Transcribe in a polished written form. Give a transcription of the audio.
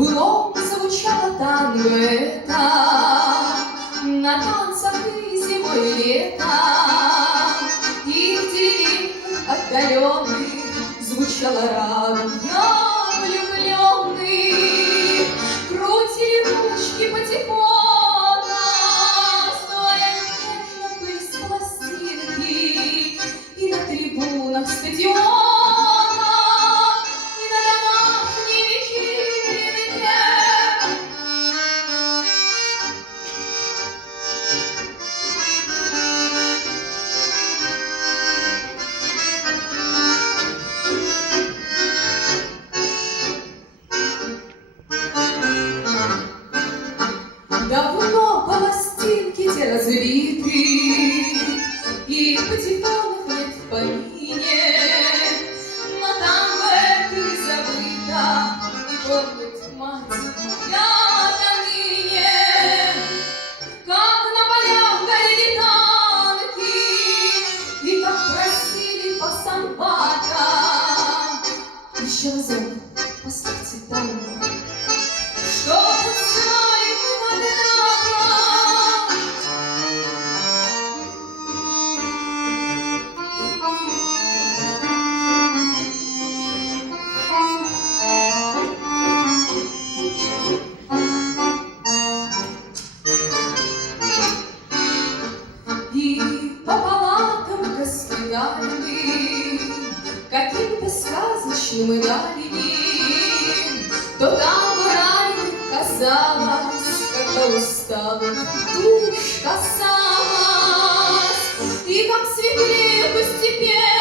Былом звучало танго это на танцах и зимой, и летом, и в деревнях отдаленных звучала радуга влюбленных. Крутили ручки патефона, стоя нежно близ пластинки, и на трибунах стадиона. Давно пластинки те разбиты, и патефонов нет в помине, но танго это не забыто, и помнит мать моя доныне. Как на полях горели танки, и как просили по самбатам: еще разок поставьте танго, что танцевали мы когда-то. И по палатам госпитальным, каким-то сказочным и дальним, то там раненых казалось, когда усталых душ касалась, и как светлее постепенно